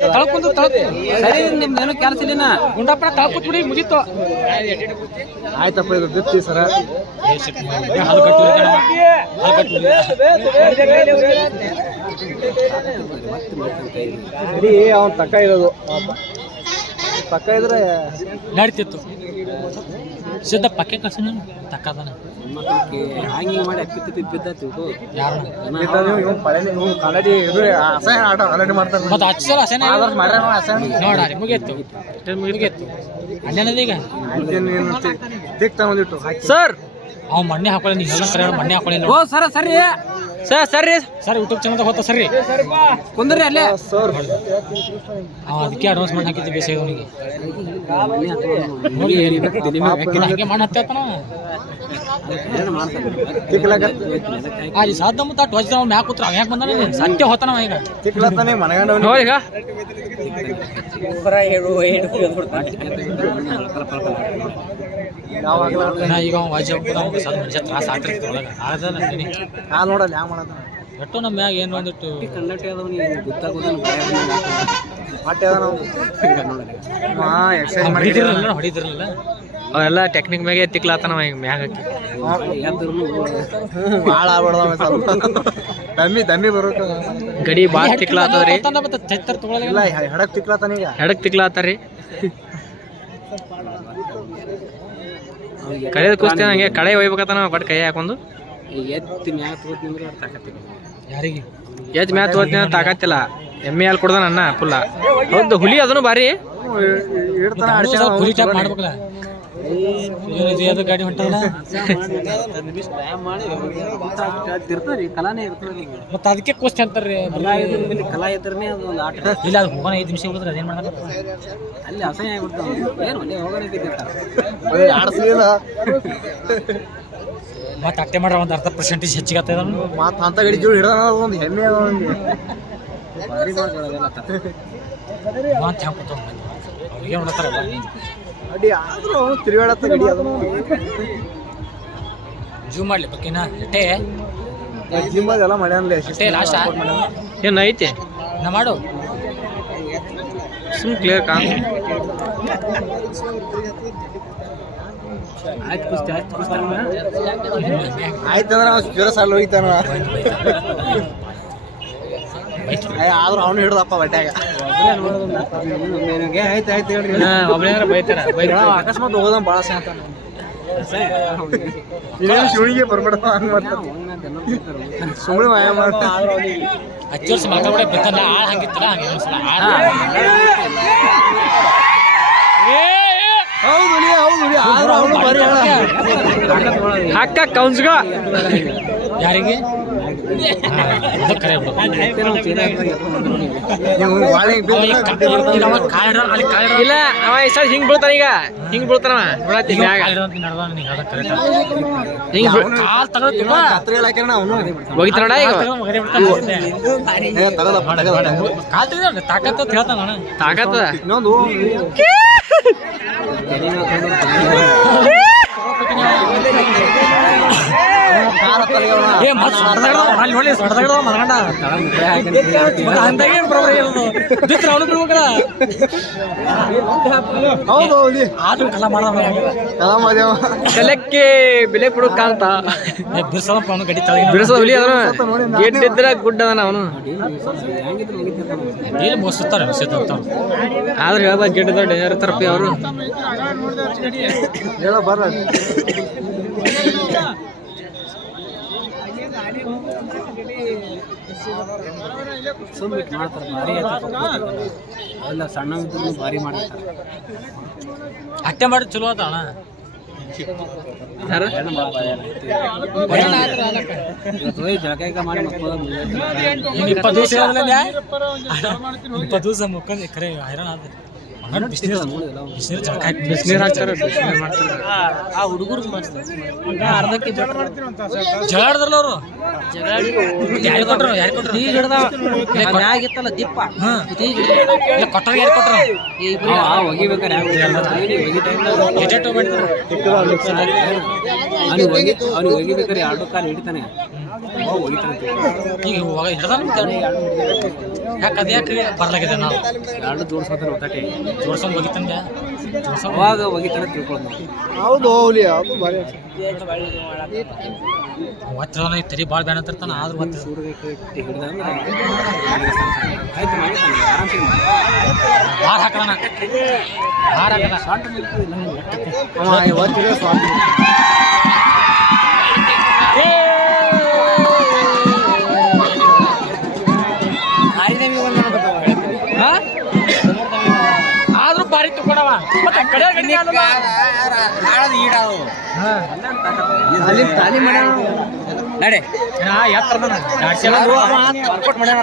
ತಳ್ಕೊಂತು ತಳ್ಕು. ಸರಿ ನಿಮ್ದು ಏನು ಕೆಲಸ ಇಲ್ಲ ಗುಂಡಪ್ಪನ ತಳ್ಕೊತ್ ಬಿಡಿ ಮುಗೀತು. ಆಯ್ತಪ್ಪ ಇದು ಬಿತ್ತಿ ಸರ. ಇಡೀ ಅವನ್ ತಕ್ಕ ಇರೋದು. ತಕ್ಕ ಇದ್ರೆ ನಡೀತಿತ್ತು. ಸಿದ್ಧ ಪಕ್ಕೆ ಕಸಿನ ತಕ್ಕದನ. ಹಂಗೆ ಮಾಡಿ ಅಪ್ಪಿ ತಿಪ್ಪಿ ಬಿದ್ದ ತಿಳ್ಕೊ ಯಾರು ಇವ್ನು ಪಳನಿ ಇವ್ನು ಕನ್ನಡಿ ಇದು ಅಸಹ್ಯ ಆಟ ಮಾಡ್ತಾರೆ. ಮತ್ತೆ ಹಚ್ಚ ಸಲ ಹಸೇನ ಆದರ್ಶ ಮಾಡ್ಯಾರ ನಾವು ಅಸಹ್ಯ. ನೋಡಾರಿ ಮುಗೀತು ಮುಗೀತು ಅಣ್ಣನದ ಈಗ? ತಿಕ್ ತಗೊಂಡಿಟ್ಟು ಸರ್! ಅವ್ ಮಣ್ಣೆ ಹಾಕೊಳ್ಳಿ ನೀವು ಮಣ್ಣೆ ಹಾಕೊಳ್ಳಿ ಓ ಸರ ಸರಿ. ಸರ್ ಸರಿ. ಸರ್ ಯೂಟ್ಯೂಬ್ ಚಾನಲ್ ಹೋಗ್ತ ಸರಿ. ಕುಂದ್ರಿ ಅಲ್ಲೇ. ಸರ್ ಅವ ಅದಕ್ಕೆ ಅಡ್ವಾನ್ಸ್ ಮಾಡಿ ಹಾಕಿದ್ದೆ ಬೇಸಿಗೆ ಅವನಿಗೆ. ನೋಡಿ ಹಂಗೆ ಮಾಡಿ ಹತ್ತಾನ ತಿಕ್ಲಾಕತ್ ಆ ಸಾಧ್ಯ ಮುತ್ತ ಅವ್ನು ಮ್ಯಾಕ್ ಕೂತ್ರ ಅವ್ನು ಯಾಕೆ ಬಂದಾನ. ಸತ್ಯ ಹೋತನ ಈಗ. ನೋಡಿ ನೋಡಿ ಈಗ ನಾ ಈಗ ಅವ ವಾಜಿ ಹೋಗ್ಬಿಟ್ಟು ಸ್ವಲ್ಪ ಮನುಷ್ಯ ತ್ರಾಸ ಆಗ್ತಿರ್ತ ಒಳಗೆ. ಆದ ನಂದಿನಿ ನಾ ನೋಡಲ್ಲ ಯಾವ ಮಾಡದ? ಎಟ್ಟು ನಮ್ಮ ಮ್ಯಾಗ ಏನು ಒಂದಿಟ್ಟು ಕಂಡಕ್ಟರ್ ಆದವನಿಗೆ ಗೊತ್ತಾಗೋದನ್ನ ಹೊಟ್ಟೆ ಅದ ನಾವು ಹಾ ಅವೆಲ್ಲ ಟೆಕ್ನಿಕ್ ಮ್ಯಾಗೆ ತಿಕ್ಲಾತನ ಈಗ ಮ್ಯಾಗ ಭಾಳ ಆಗ್ಬಿಡ್ದವ ಸ್ವಲ್ಪ. ದಮ್ಮಿ ದಮ್ಮಿ ಬರೋಕ ಗಡಿ ಭಾಳ ತಿಕ್ಲಾತದ್ರಿ. ಮತ್ತೆ ಚೈತರ್ ತಗೊಳ್ಳಲ್ಲ ಇಲ್ಲ ಹೆಡಕ್ ತಿಕ್ಲತ್ತಾನ ಈಗ ಎಡಕ್ ತಿಕ್ಲಾತಾರಿ ಕಳೆದ ಕುಸ್ತಿ ನಂಗೆ ಕಳೆ ಒಯ್ಬೇಕತನ ಬಟ್ ಕೈ ಹಾಕೊಂಡು. ಎತ್ತಿ ಮ್ಯಾಗ ತಗೋತೀನಿ ತಾಕತ್ತಿಲ್ಲ. ಯಾರಿಗೆ? ಎತ್ ಮ್ಯಾತ್ ಹೋಗ್ತೀನಿ ತಾಕತ್ತಿಲ್ಲ. ಎಮ್ಮೆ ಅಲ್ಲಿ ಕೊಡ್ದ ನನ್ನ ಫುಲ್ಲ ಹೌದು ಹುಲಿ ಅದನ್ನು ಬಾರಿ. ಹುಲಿ ಟ್ಯಾಪ್ ಮಾಡ್ಬೇಕಲ್ಲ. ಅದು ಗಾಡಿ ಹೊಂಟಲ್ಲ ಮತ್ತೆ ಅದಕ್ಕೆ ಕೋಸ್ಟ್ ಅಂತಾರ್ರಿ ಕಲಾ ಇದ್ರೆ ಕಲಾ ಇದ್ರನೇ ಅದು ಆಟ ಇಲ್ಲ, ಅದು ಹೋಗೋಣ ಐದು ನಿಮಿಷ ಉಳಿದ್ರೆ ಅದೇನು ಮಾಡಲ್ಲ ಅಲ್ಲಿ ಅಸಹ್ಯ ಆಗ್ಬಿಡ್ತಾವ ಏನು ಅಲ್ಲಿ ಹೋಗೋಣ ಮತ್ತೆ ಅಟ್ಟೆ ಮಾಡ್ರ ಒಂದು ಅರ್ಧ ಪರ್ಸೆಂಟೇಜ್ ಹೆಚ್ಚಿಗೆ ಆಗ್ತದ ಮತ್ತೆ ಅಂತ ಗಡಿ ಜೋಡಿ ಹಿಡ್ದಾನ ಒಂದು ಹೆಮ್ಮೆ ಅದ ಒಂದು ತರ ಹೆಂಗೆ ಕೂತ ಅವ್ರಿಗೆ ಮಾಡ್ತಾರಲ್ಲ ಅಡಿ ಆದ್ರೂ ತಿರುಗಾಡತ್ತ ಗಡಿ ಜೂಮ್ ಮಾಡ್ಲಿ ಬಕ್ಕಿನ ಅಟ್ಟೆ ಜಿಮ್ ಅದೆಲ್ಲ ಅಟ್ಟೆ ಲಾಸ್ಟ್ ಏನು ಐತೆ? ನಾ ಮಾಡು. ಸುಮ್ ಕ್ಲಿಯರ್ ಕಾಣ. ಆಯ್ತು ಕುಸ್ತಿ ಆಯ್ತು ಕುಸ್ತಿ. ಆಯ್ತಂದ್ರೆ ಜ್ವರ ಸಾಲ ಹೋಗಿತಾನ ಆದ್ರೂ ಅವನು ಹಿಡ್ದಪ್ಪ ಬಟ್ಯಾಗ ಆಯ್ತು ಆಯ್ತು ಹೇಳ್ರಿ ಒಬ್ಬನೇ ಬೈತಾರ. ಅಕಸ್ಮಾತ್ ಹೋಗೋದಂ ಭಾಳ ಸಾಂತ ಶಿವಳಿಗೆ ಬರ್ಬೇಡ ಸುಳ್ಳು ಮಾಯ ಮಾಡ್ತಾನೆ. ಹತ್ತು ವರ್ಷ ಬಿತ್ತಲ್ಲ ಆಳ್ ಹಂಗಿತ್ತಲ್ಲ ಹಂಗೆ ಒಂದ್ಸಲ ಆಳ್ ಹೌದು ಹೌದು. ಆದ್ರೂ ಅವನು ಬರೀ ಹಾಕ ಕೌನ್ಸ್ಗ ಯಾರಿಗೆ? ಇಲ್ಲ ಅವ ಈ ಸಲ ಹಿಂಗ್ ಬೀಳ್ತಾನ ಈಗ. ಹಿಂಗ್ ಬೀಳ್ತಾನವ ಈಗ ತೆಗ್ದ ತಾಕತ್ತ. ತಾಕತ್ತ ಇನ್ನೊಂದು ಕಾಲ ಸೊಡ್ದಾಡ್ದ ಅಲ್ಲಿ ನೋಡಿ ಸೊಡ್ದಾಡ್ದ ಮತ್ತೆ ಇರೋದು ಅವನು ಬಿಡ್ಬೇಕಲ್ಲ. ಹೌದು. ಆದ್ರೂ ಕಲ ಮಾಡವ ಕಲಾಂ ಅದೇವ. ಕಲಕ್ಕೆ ಬೆಲೆ ಅಂತ ಅವನು ಗಡಿ ತಳಗ ಹುಲಿ ಗುಡ್ಡ ಅದನ ಅವನು. ಇಲ್ಲಿ ಆದ್ರೆ ಹೇಳ್ದ ಗಿಡ್ಡ ಡೇಂಜರ್ ಇರ್ತಾರಪ್ಪ ಅವರು. ಹೇಳೋ ಬರ್ರ. ಸುಮ್ಮನೆ ಮಾಡ್ತಾರೆ ಭಾರಿ ಅವೆಲ್ಲ ಸಣ್ಣ ಇದ್ರು ಭಾರಿ ಮಾಡ್ತಾರೆ. ಅಟ್ಟೆ ಮಾಡಿ ಚಲೋ ಆತ ಅಣ್ಣ. ಇಪ್ಪತ್ತು ದಿವಸ ಇಪ್ಪತ್ತು ದಿವಸ ಮುಕ್ಕಂದು ಖರೆ ಹೈರಾಣ ಆದ. ಬಿಸಿನೀರು ಹಾಕ್ತಾರೆ ಮಾಡ್ತಾರೆ. ಆ ಹುಡುಗರು ಅರ್ಧಕ್ಕೆ ಜಗಳಾಡಿದ್ರಲ್ಲ ಅವರು. ಯಾರು ಕೊಟ್ರು ಯಾರು ದಿಪ್ಪ ಇಲ್ಲ ಕೊಟ್ಟರು ಯಾರು ಕೊಟ್ರು? ಒಗಿಬೇಕಾರೆ ಎಜೆಟ್ ಮಾಡಿದ್ರು ಅವ್ನಿಗೆ ಒಗಿ ಅವ್ನಿಗೆ ಒಗಿಬೇಕಾರೆ ಎರಡು ಕಾಲು ಹಿಡಿತಾನೆ. ಈಗ ಹಿಡ್ದಾನ ಯಾಕೆ ಅದು ಯಾಕೆ ಬರ್ಲಾಗಿದೆ ನಾವು? ಎರಡು ಜೋಡ್ಸೋತಾನ ಒತ್ತಟೆ ಜೋಡ್ಸೋ ಜೋಡ್ಸೊಂಡ್ ಅವಾಗ ಒಗಿತಾನ ತಿಳ್ಕೊಂಡು ಹೌದು ಹುಲಿ ಅದು ಭಾರಿ ಒತ್ತಡ ತರಿ ಭಾಳ ಬೇಡ ಅಂತಿರ್ತಾನ ಆದ್ರೂ ಮತ್ತೆ ಭಾಳ ಹಾಕೋಣ. ಭಾಳ ಹಾಕದ ಸ್ವಾಮಿ ಮತ್ತೆ ಕಡೆ ಗಡಿ ತಾಲಿ ಮಾಡ್ಯಾನ ನಡೆ. ಎತ್ತರ ಮಾಡ್ಯಾನ